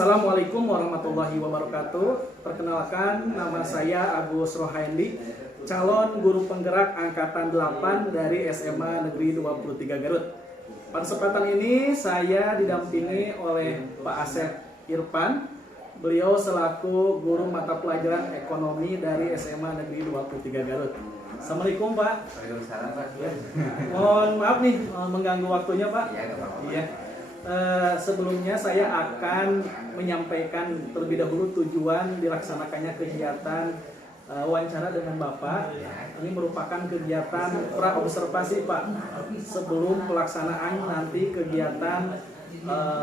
Assalamualaikum warahmatullahi wabarakatuh. Perkenalkan, nama saya Agus Rohaindi, calon guru penggerak angkatan 8 dari SMA Negeri 23 Garut. Pada kesempatan ini saya didampingi oleh Pak Asep Irfan. Beliau selaku guru mata pelajaran ekonomi dari SMA Negeri 23 Garut. Assalamualaikum Pak. Waalaikumsalam Pak. Ya. Mohon maaf nih mengganggu waktunya Pak. Iya, nggak apa-apa. Iya. Sebelumnya saya akan menyampaikan terlebih dahulu tujuan dilaksanakannya kegiatan wawancara dengan Bapak. Ini merupakan kegiatan pra-observasi Pak, sebelum pelaksanaan nanti kegiatan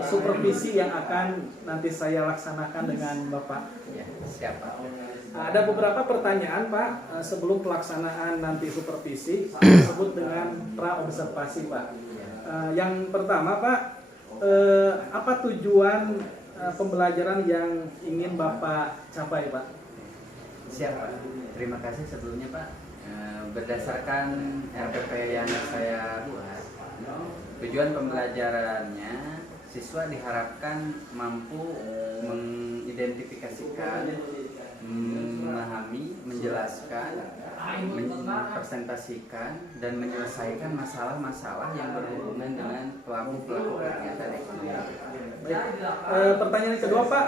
supervisi yang akan nanti saya laksanakan dengan Bapak. Ya, siap Pak. Ada beberapa pertanyaan Pak sebelum pelaksanaan nanti supervisi disebut dengan pra-observasi Pak. Yang pertama Pak, apa tujuan pembelajaran yang ingin Bapak capai Pak? Siap Pak. Terima kasih sebelumnya Pak. Berdasarkan RPP yang saya buat, tujuan pembelajarannya siswa diharapkan mampu mengidentifikasikan, memahami, menjelaskan, mempresentasikan, dan menyelesaikan masalah-masalah yang berhubungan dengan pelaku-pelaku kegiatan ekonomi. Baik. Pertanyaan kedua Pak,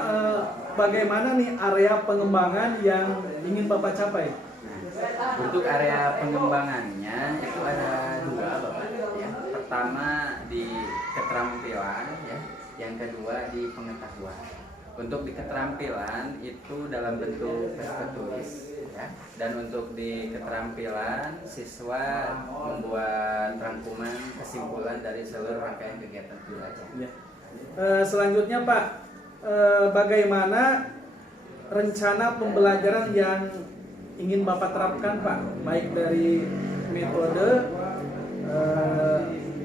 bagaimana nih area pengembangan yang ingin Bapak capai? Nah, untuk area pengembangannya itu ada dua Bapak ya. Pertama di keterampilan ya, yang kedua di pengetahuan. Untuk di keterampilan itu dalam bentuk tes tulis ya. Dan untuk di keterampilan siswa membuat rangkuman kesimpulan dari seluruh rangkaian kegiatan belajar. Ya. Selanjutnya Pak, bagaimana rencana pembelajaran yang ingin Bapak terapkan Pak, baik dari metode,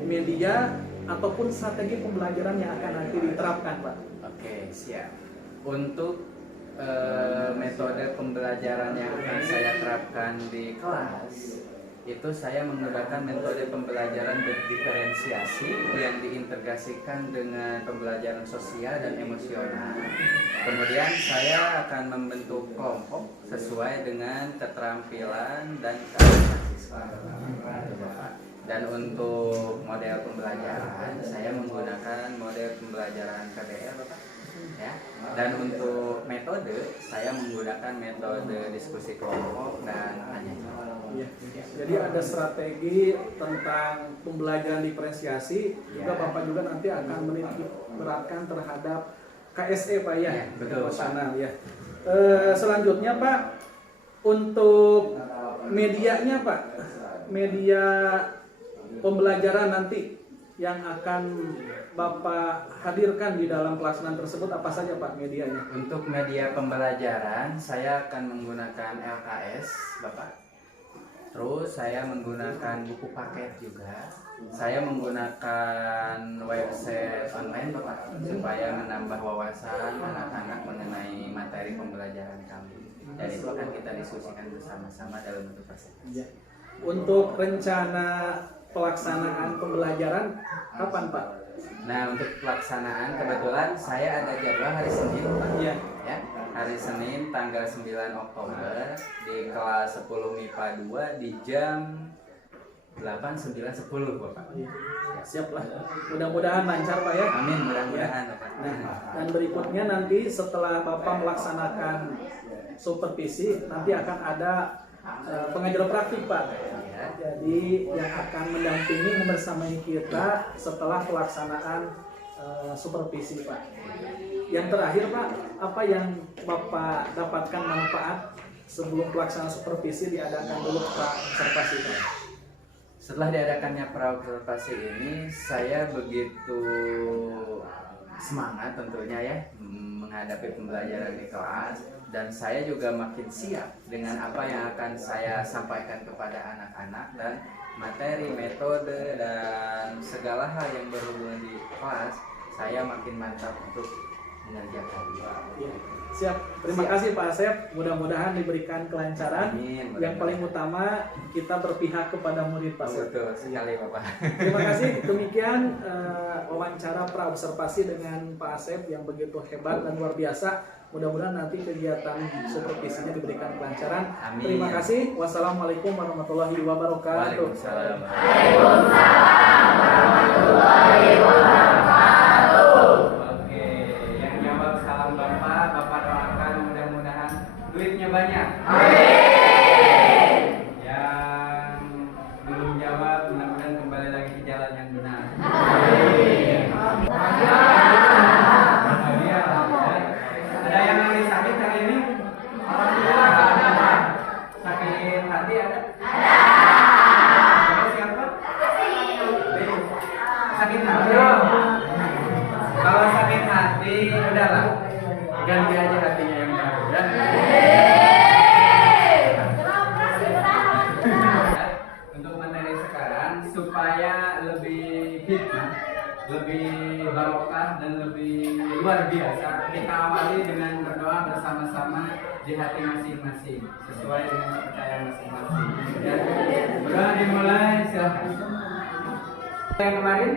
media, ataupun strategi pembelajaran yang akan nanti diterapkan Pak? Oke, siap. Untuk metode pembelajaran yang akan saya terapkan di kelas, itu saya menggunakan metode pembelajaran berdiferensiasi yang diintegrasikan dengan pembelajaran sosial dan emosional. Kemudian saya akan membentuk kelompok sesuai dengan keterampilan dan keahlian siswa. Dan untuk model pembelajaran saya menggunakan model pembelajaran KBR Bapak. Ya. Dan untuk metode saya menggunakan metode diskusi kelompok dan tanya jawab. Ya. Jadi ada strategi tentang pembelajaran diferensiasi, juga Bapak juga nanti akan menitik beratkan terhadap KSE Pak ya, betul Pak. Ya. Selanjutnya Pak, untuk medianya Pak, media pembelajaran nanti yang akan Bapak hadirkan di dalam pelaksanaan tersebut apa saja Pak medianya? Untuk media pembelajaran saya akan menggunakan LKS Bapak. Terus saya menggunakan buku paket juga. Saya menggunakan website online Bapak supaya menambah wawasan anak-anak mengenai materi pembelajaran kami. Dan itu akan kita diskusikan bersama-sama dalam bentuk presentasi. Ya. Untuk rencana pelaksanaan pembelajaran kapan Pak? Nah, untuk pelaksanaan kebetulan saya ada jadwal hari Senin Pak. Ya. Ya, hari Senin tanggal 9 Oktober di kelas 10 MIPA 2 di jam 8, 9, 10 Bapak. Ya. Siap lah. Mudah-mudahan lancar Pak ya. Amin, mudah-mudahan Bapak. Nah, dan berikutnya nanti setelah Bapak melaksanakan supervisi, nanti akan ada pengajar praktik Pak. Jadi yang akan mendampingi membersamai kita setelah pelaksanaan supervisi Pak. Yang terakhir Pak, apa yang Bapak dapatkan manfaat sebelum pelaksanaan supervisi diadakan dulu pra-observasi Pak? Setelah diadakannya pra-observasi ini, saya begitu semangat tentunya ya menghadapi pembelajaran di kelas, dan saya juga makin siap dengan apa yang akan saya sampaikan kepada anak-anak, dan materi, metode, dan segala hal yang berhubungan di kelas saya makin mantap untuk kinerja kalian. Ya, siap. Terima kasih Pak Asep. Mudah-mudahan diberikan kelancaran. Amin. Yang paling utama kita berpihak kepada murid Pak Asep. Betul sekali Bapak. Terima kasih. Demikian wawancara praobservasi dengan Pak Asep yang begitu hebat dan luar biasa. Mudah-mudahan nanti kegiatan supervisinya diberikan kelancaran. Amin. Terima kasih. Wassalamualaikum warahmatullahi wabarakatuh. Waalaikumsalam. Oke, yang jawab salam Bapak, Bapak doakan mudah-mudahan duitnya banyak. Amin. Yang belum jawab mudah-mudahan kembali lagi ke jalan yang benar. Amin. Bahagia. Ada yang lagi sakit hari ini? Alhamdulillah ada. Sakit hati ada? Ada. Siapa? Sakit hati. Kalau sakit hati, udahlah ganti aja hatinya yang baru ya. Untuk materi sekarang supaya lebih hikmah, lebih barokah dan lebih luar biasa, kita awali dengan berdoa bersama-sama di hati masing-masing sesuai dengan kepercayaan masing-masing. Ya. Berdoa dimulai, silahkan. Yang kemarin,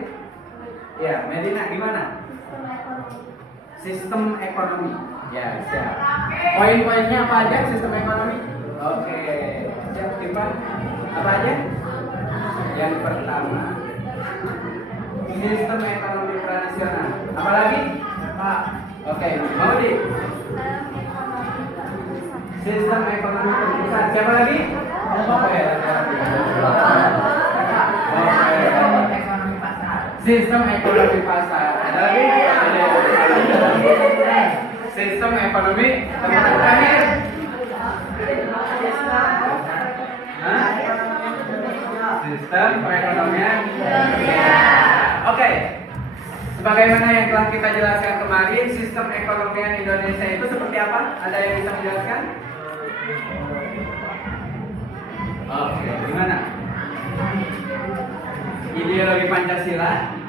ya Medina gimana? Sistem ekonomi. Ya, siap. Poin-poinnya apa aja sistem ekonomi? Oke, siap Tipan. Apa aja? Yang pertama, sistem ekonomi tradisional. Apa lagi? Pak. Oke, Maudi. Sistem ekonomi terpusat. Siapa lagi? Oke. Sistem ekonomi pasar. Ada lagi? Sistem ekonomi terakhir. Hah? Sistem perekonomian. Oke. Sebagaimana yang telah kita jelaskan kemarin, sistem ekonomi Indonesia itu seperti apa? Ada yang bisa menjelaskan? Oke, gimana? Ideologi Pancasila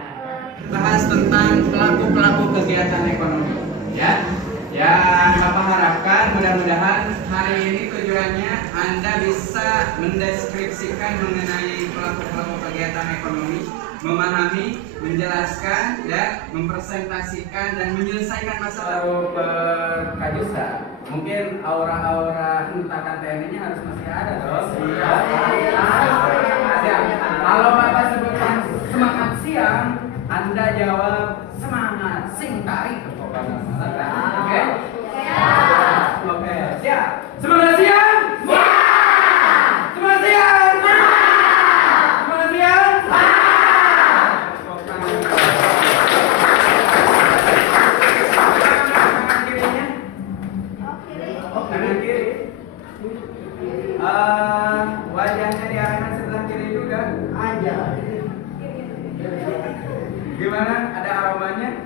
bahas tentang pelaku-pelaku kegiatan ekonomi, ya. Yang Bapak harapkan mudah-mudahan hari ini tujuannya Anda bisa mendeskripsikan mengenai pelaku-pelaku kegiatan ekonomi, memahami, menjelaskan, ya, mempresentasikan dan menyelesaikan masalah. Kak Justa, mungkin aura-aura hentakan TNI-nya harus masih ada dong. Siap. Kalau Bapak sebutkan semangat siang, Anda jawab semangat singkai. Oke? Oke, siap. Semangat siang. Semangat siang. Semangat siang. Kanan kirinya. Kanan kiri. Wajahnya diarahkan sebelah kiri juga. Aja. Gimana? Ada aromanya?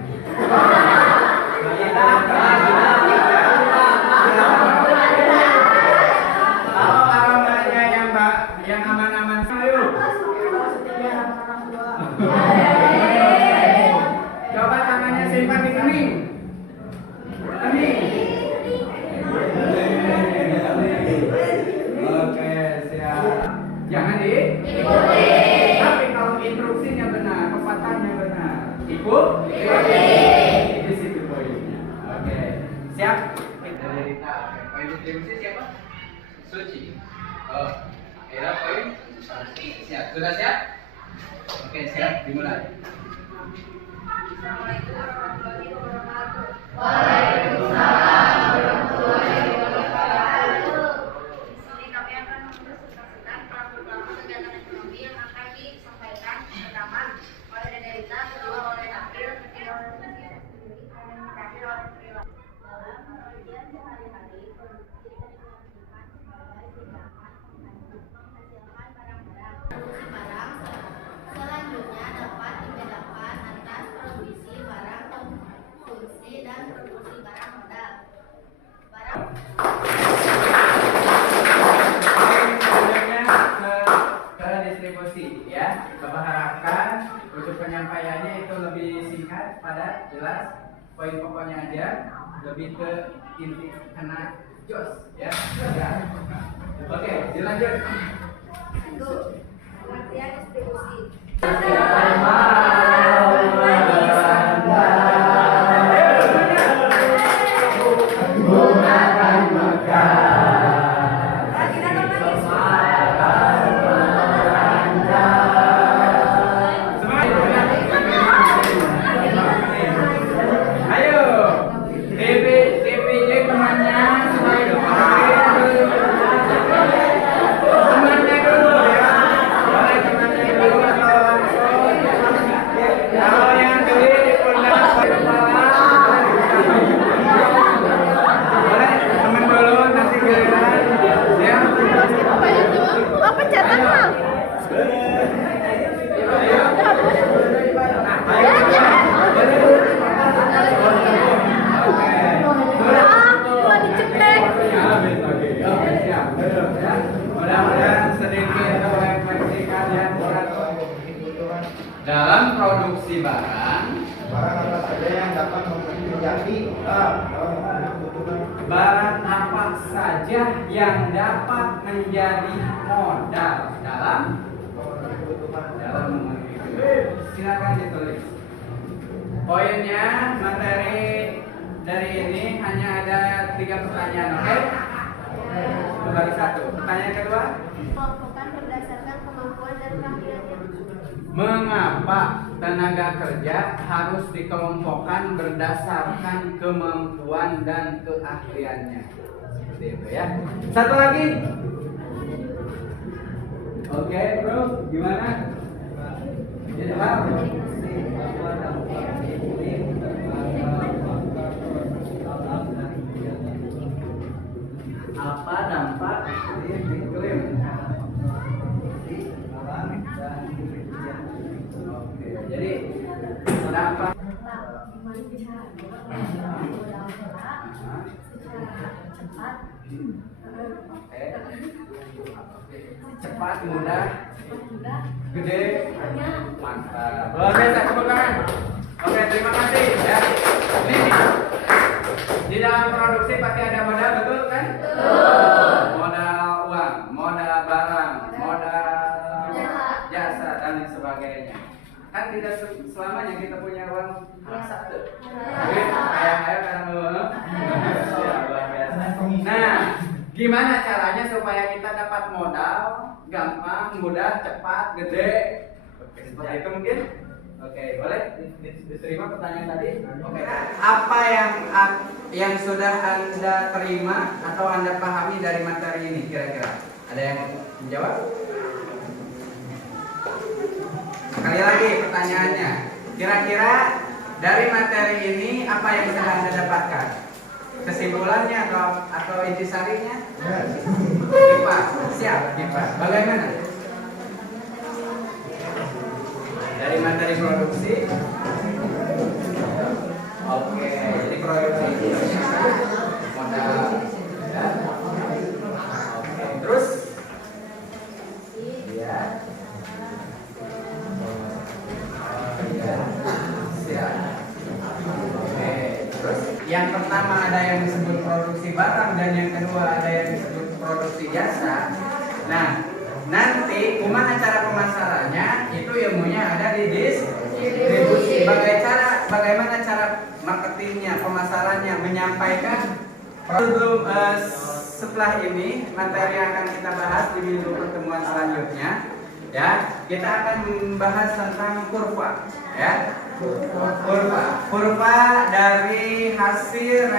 Kalau aromanya yang aman-aman, ayo. Coba tangannya simpan di kening. Kening. Oke, siap. Jangan diikuti. Tapi kalau instruksinya benar, pepatahnya benar, ikuti. Di situ poinnya. Oke, siap. Kita dari poin distribusi siapa? Suci. Oh, kira poin. Siap. Sudah siap? Oke, siap. Dimulai. Assalamualaikum warahmatullahi wabarakatuh. Waalaikumsalam warahmatullahi wabarakatuh. Di sini kami akan mempresentasikan pelaku-pelaku kegiatan ekonomi yang akan disampaikan pertama oleh Denderita, kedua oleh Nabil, ketiga oleh Susi, dan terakhir oleh Prila. Dalam pekerjaan sehari-hari, produksi dan kewajiban sebagai tindakan menghasilkan barang-barang. Produksi barang selanjutnya dapat dibedakan atas produksi barang konsumsi dan produksi barang modal. Barang Ke distribusi, ya. Bapak harapkan untuk penyampaiannya itu lebih singkat, padat, jelas. poin pokoknya aja, lebih ke inti kena jos ya. Oke, dilanjut. Satu, pengertian distribusi. Ayo, DPJ temannya semua itu. Temannya dulu ya. Boleh temannya dulu atau langsung. Kalau yang beli di pundak kepala, boleh teman dulu nanti giliran. Ya. Apa catatan? Mudah-mudahan sedikit merefleksikan ya. Dalam produksi barang apa saja yang dapat menjadi barang apa saja yang dapat menjadi modal dalam silakan ditulis. Poinnya materi dari ini hanya ada 3 pertanyaan, oke? Kembali 1. Pertanyaan kedua, Kelompokkan berdasarkan kemampuan dan keahliannya. mengapa tenaga kerja harus dikelompokkan berdasarkan kemampuan dan keahliannya? Seperti itu ya. Satu lagi. Oke, bro, gimana? Jadi apa dampak iklim? Oke, jadi dampak cepat, mudah, gede, mantap. Luar biasa, tepuk tangan. Oke, terima kasih ya. Ini di dalam produksi pasti ada modal, betul kan? Betul. Modal uang, modal barang, modal jasa dan lain sebagainya. Kan tidak selamanya kita punya uang satu. Tapi kayak karena luar biasa. Nah, gimana caranya supaya kita dapat modal gampang, mudah, cepat, gede? Oke, seperti itu mungkin. Oke, boleh diterima pertanyaan tadi? Oke. Apa yang sudah Anda terima atau Anda pahami dari materi ini kira-kira? Ada yang mau menjawab? Sekali lagi pertanyaannya. Kira-kira dari materi ini apa yang sudah Anda dapatkan? Kesimpulannya atau intisarinya? Dipa, siap Dipa. Bagaimana? Dari materi produksi. Oke, jadi produksi modal. Ya. Oke, terus? Ya. Siap. Oke, terus yang pertama ada yang disebut produksi barang dan yang kedua ada yang disebut produksi jasa. Nah, nanti kumaha cara pemasarannya itu ilmunya ada di distribusi. Bagaimana cara marketingnya, pemasarannya, menyampaikan. Sebelum setelah ini materi yang akan kita bahas di minggu pertemuan selanjutnya, ya kita akan membahas tentang kurva, ya kurva dari hasil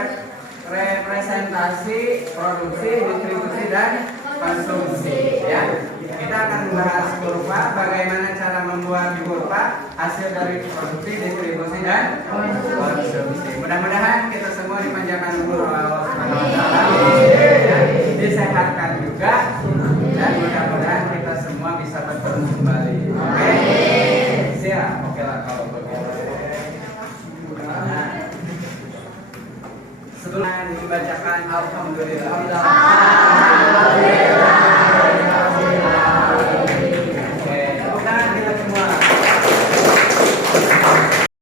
representasi produksi, distribusi dan konsumsi, ya. Kita akan membahas kurva, bagaimana cara membuat kurva hasil dari produksi, distribusi dan konsumsi. Mudah-mudahan kita semua dipanjangkan umur Allah Subhanahu wa taala, disehatkan juga, dan mudah-mudahan kita semua bisa bertemu kembali. Oke? Siap. Oke lah kalau begitu. Sebelum dibacakan alhamdulillah.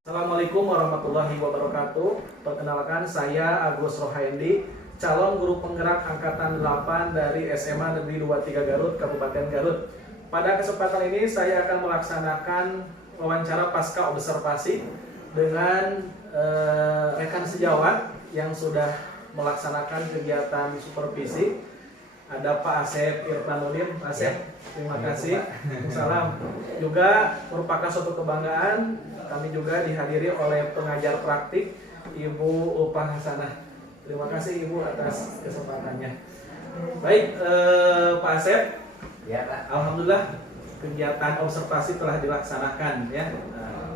Assalamualaikum warahmatullahi warahmatullahi wabarakatuh. Perkenalkan, saya Agus Rohaindi, calon guru penggerak angkatan 8 dari SMA Negeri 23 Garut, Kabupaten Garut. Pada kesempatan ini saya akan melaksanakan wawancara pasca observasi dengan rekan sejawat yang sudah melaksanakan kegiatan supervisi. Ada Pak Asep Irfanuddin. Pak Asep, terima kasih. Salam. Juga merupakan suatu kebanggaan, kami juga dihadiri oleh pengajar praktik Ibu Upah Hasanah. Terima kasih Ibu atas kesempatannya. Baik, Pak Asep. Ya, Pak. Alhamdulillah kegiatan observasi telah dilaksanakan ya.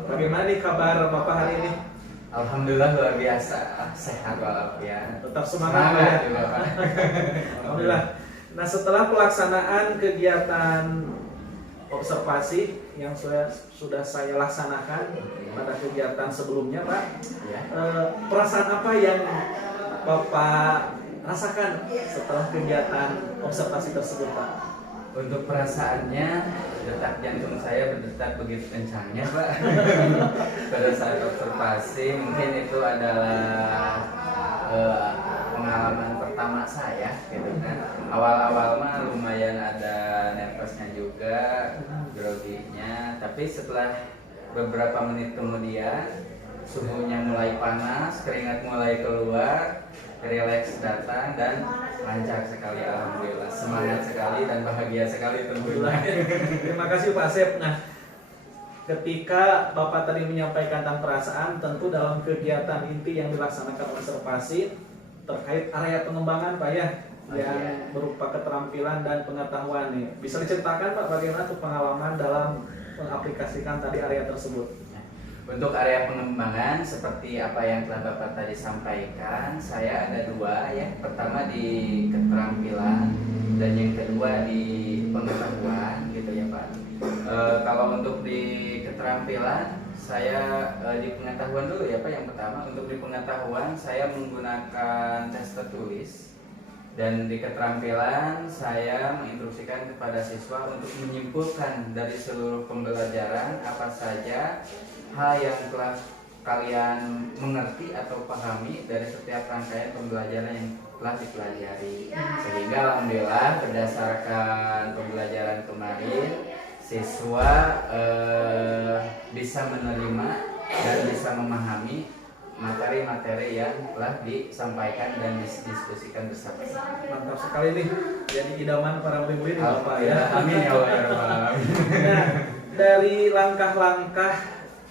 Bagaimana nih kabar Bapak hari ini? Alhamdulillah luar biasa, sehat walafiat. Tetap semangat Pak ya. juga, Pak. Alhamdulillah. Nah, setelah pelaksanaan kegiatan observasi yang sudah saya laksanakan pada kegiatan sebelumnya, Pak, Ya. perasaan apa yang Bapak rasakan setelah kegiatan observasi tersebut, Pak? Untuk perasaannya, detak jantung saya berdetak begitu kencangnya, Pak. Pada saat observasi, mungkin itu adalah pengalaman pertama saya, gitu kan. Awal-awal mah lumayan ada nervousnya juga, groginya. Tapi setelah beberapa menit kemudian, suhunya mulai panas, keringat mulai keluar, rileks datang dan lancar sekali, alhamdulillah. Semangat sekali dan bahagia sekali tentunya. Terima kasih Pak Asep. Nah, ketika Bapak tadi menyampaikan tentang perasaan, tentu dalam kegiatan inti yang dilaksanakan observasi terkait area pengembangan Pak ya, yang berupa keterampilan dan pengetahuan nih. Bisa diceritakan Pak bagaimana tuh pengalaman dalam mengaplikasikan tadi area tersebut? Untuk area pengembangan seperti apa yang telah Bapak tadi sampaikan, saya ada dua ya. Pertama di keterampilan dan yang kedua di pengetahuan, gitu ya Pak. Kalau untuk di keterampilan, saya di pengetahuan dulu ya Pak. Yang pertama untuk di pengetahuan saya menggunakan tes tertulis, dan di keterampilan saya menginstruksikan kepada siswa untuk menyimpulkan dari seluruh pembelajaran apa saja hal yang telah kalian mengerti atau pahami dari setiap rangkaian pembelajaran yang telah dipelajari. Sehingga alhamdulillah berdasarkan pembelajaran kemarin, siswa bisa menerima dan bisa memahami materi-materi yang telah disampaikan dan didiskusikan bersama-sama. Mantap sekali nih, jadi idaman para murid Bapak ya. Amin ya Allah ya Rabbal Alamin. Nah, dari langkah-langkah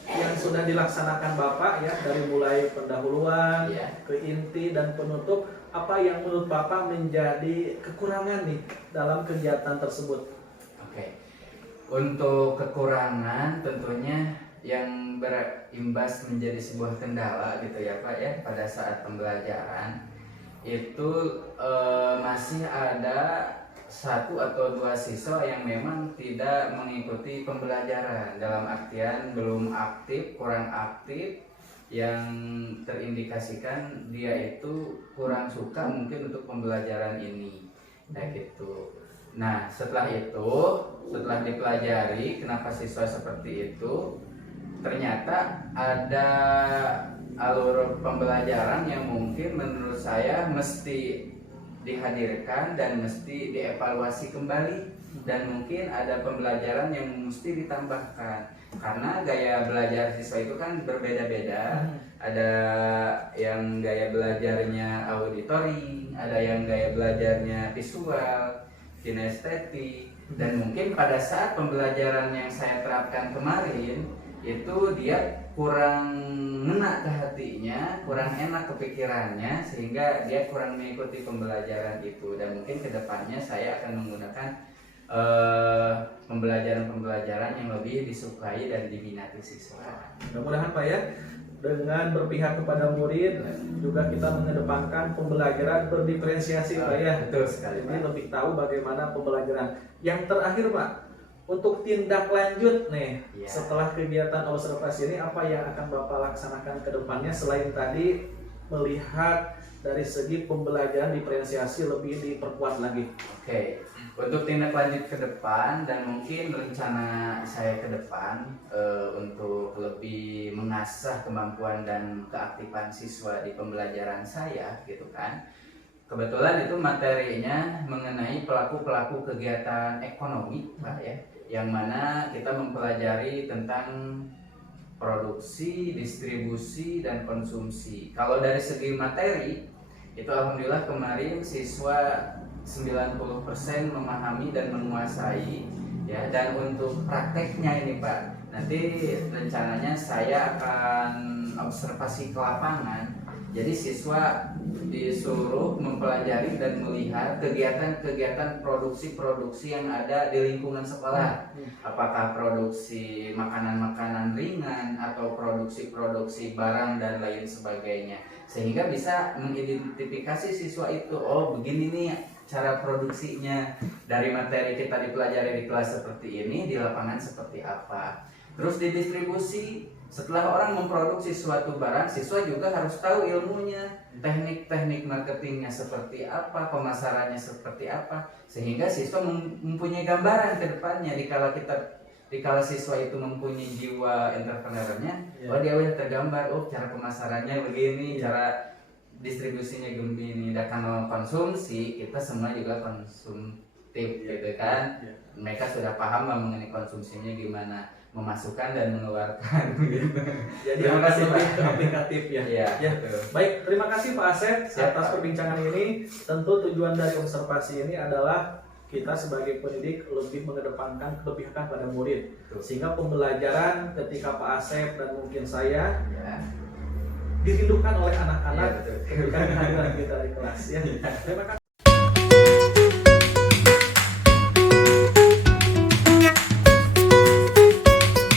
yang sudah dilaksanakan Bapak ya, dari mulai pendahuluan Ya. ke inti dan penutup, apa yang menurut Bapak menjadi kekurangan nih dalam kegiatan tersebut? Oke. Untuk kekurangan tentunya yang berimbas menjadi sebuah kendala gitu ya Pak ya pada saat pembelajaran itu masih ada satu atau dua siswa yang memang tidak mengikuti pembelajaran, dalam artian belum aktif, kurang aktif, yang terindikasikan dia itu kurang suka mungkin untuk pembelajaran ini kayak gitu. Nah setelah itu, setelah dipelajari kenapa siswa seperti itu, ternyata ada alur pembelajaran yang mungkin menurut saya mesti dihadirkan dan mesti dievaluasi kembali, dan mungkin ada pembelajaran yang mesti ditambahkan karena gaya belajar siswa itu kan berbeda-beda. Ada yang gaya belajarnya auditory, ada yang gaya belajarnya visual, kinestetik, dan mungkin pada saat pembelajaran yang saya terapkan kemarin itu dia kurang ngena ke hatinya, kurang enak kepikirannya, sehingga dia kurang mengikuti pembelajaran itu. Dan mungkin kedepannya saya akan menggunakan pembelajaran-pembelajaran yang lebih disukai dan diminati siswa. Mudah-mudahan Pak ya, dengan berpihak kepada murid juga kita mengedepankan pembelajaran berdiferensiasi Pak ya. Betul sekali Ini Pak. lebih tahu bagaimana pembelajaran. Yang terakhir Pak, untuk tindak lanjut nih Ya. setelah kegiatan observasi ini, apa yang akan Bapak laksanakan ke depannya selain tadi melihat dari segi pembelajaran diferensiasi lebih diperkuat lagi? Oke. Untuk tindak lanjut ke depan dan mungkin rencana saya ke depan untuk lebih mengasah kemampuan dan keaktifan siswa di pembelajaran saya gitu kan. Kebetulan itu materinya mengenai pelaku-pelaku kegiatan ekonomi Pak ya, yang mana kita mempelajari tentang produksi, distribusi, dan konsumsi. Kalau dari segi materi itu alhamdulillah kemarin siswa 90% memahami dan menguasai ya, dan untuk prakteknya ini Pak, nanti rencananya saya akan observasi ke lapangan. Jadi siswa disuruh mempelajari dan melihat kegiatan-kegiatan produksi-produksi yang ada di lingkungan sekolah. Apakah produksi makanan-makanan ringan atau produksi-produksi barang dan lain sebagainya. Sehingga bisa mengidentifikasi siswa itu, oh begini nih cara produksinya, dari materi kita dipelajari di kelas seperti ini, di lapangan seperti apa. Terus di distribusi, setelah orang memproduksi suatu barang, siswa juga harus tahu ilmunya, teknik-teknik marketingnya seperti apa, pemasarannya seperti apa, sehingga siswa mempunyai gambaran ke depannya. Dikala siswa itu mempunyai jiwa entrepreneurnya, oh dia udah tergambar, oh cara pemasarannya begini, cara distribusinya gini. Dan kalau konsumsi, kita semua juga konsumtif gitu kan. Mereka sudah paham mengenai konsumsinya gimana, memasukkan dan mengeluarkan gitu. Jadi Terima kasih, lebih Pak. aplikatif ya. Iya, Ya. betul. Baik, terima kasih Pak Asep Siap, atas Pak. perbincangan ini. Tentu tujuan dari observasi ini adalah kita sebagai pendidik lebih mengedepankan keberpihakan pada murid. Betul. Sehingga pembelajaran ketika Pak Asep dan mungkin saya Ya. dirindukan oleh anak-anak Iya, betul. ketika kehadiran kita di kelas ya. Terima kasih.